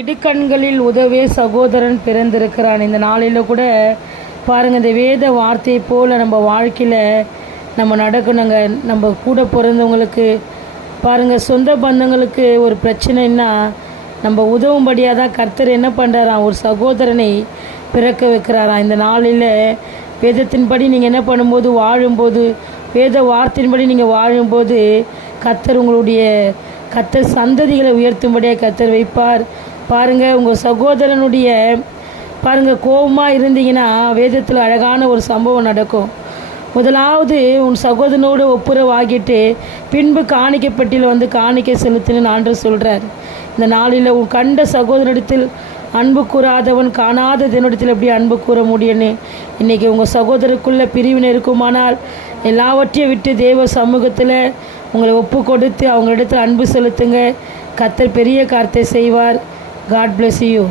இடுக்கண்களில் உதவே சகோதரன் பிறந்திருக்கிறான். இந்த நாளில் கூட பாருங்கள் இந்த வேத வார்த்தையை போல் நம்ம வாழ்க்கையில் நம்ம நடக்கணுங்க. நம்ம கூட பிறந்தவங்களுக்கு பாருங்கள் சொந்த பந்தங்களுக்கு ஒரு பிரச்சனைன்னா நம்ம உதவும்படியாக தான் கர்த்தர் என்ன பண்ணுறாராம் ஒரு சகோதரனை பிறக்க வைக்கிறாராம் இந்த நாளில் வேதத்தின்படி நீங்கள் என்ன பண்ணும்போது வாழும்போது வேத வார்த்தையின்படி நீங்கள் வாழும்போது கர்த்தர் உங்களுடைய கர்த்தர் சந்ததிகளை உயர்த்தும்படியாக கர்த்தர் வைப்பார். பாருங்கள் உங்கள் சகோதரனுடைய பாருங்கள் கோபமாக இருந்தீங்கன்னா வேதத்தில் அழகான ஒரு சம்பவம் நடக்கும். முதலாவது உன் சகோதரனோடு ஒப்புரவாகிட்டு பின்பு காணிக்கப்பட்டியில் வந்து காணிக்கை செலுத்துன்னு ஆண்டு சொல்கிறார் இந்த நாளில் உன் கண்ட சகோதரனிடத்தில் அன்பு கூறாதவன் காணாத தினத்தில் எப்படி அன்பு கூற முடியும்னு? இன்றைக்கி உங்கள் சகோதரருக்குள்ள பிரிவினை இருக்குமானால் எல்லாவற்றையும் விட்டு தேவ சமூகத்தில் உங்களை ஒப்பு கொடுத்து அவங்களிடத்தில் அன்பு செலுத்துங்க. கத்தர் பெரிய கார்த்தை செய்வார். God bless you